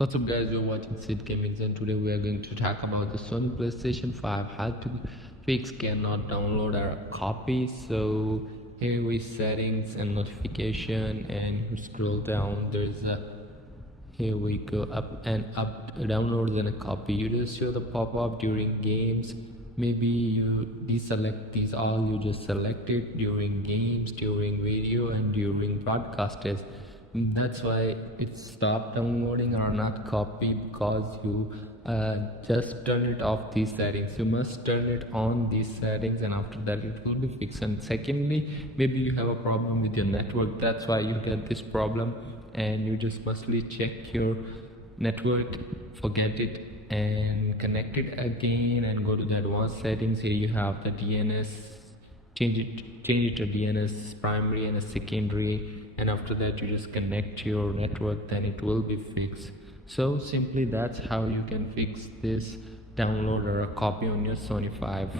What's up guys, you're watching Sid Gaming and today we are going to talk about the Sony PlayStation 5, how to fix cannot download our copy. So here we settings and notification, and you scroll down, there's a, here we go, up and up downloads and a copy. You just show the pop-up during games. Maybe you deselect these all, you just select it during games, during video and during broadcasters. That's why it stopped downloading or not copy, because you just turn it off these settings. You must turn it on these settings, and after that it will be fixed. And secondly, maybe you have a problem with your network, that's why you get this problem, and you just mustly check your network, forget it and connect it again and go to the advanced settings. Here you have the DNS, change it to DNS primary and a secondary, and after that you just connect your network, then it will be fixed. So simply that's how you can fix this download or a copy on your Sony 5.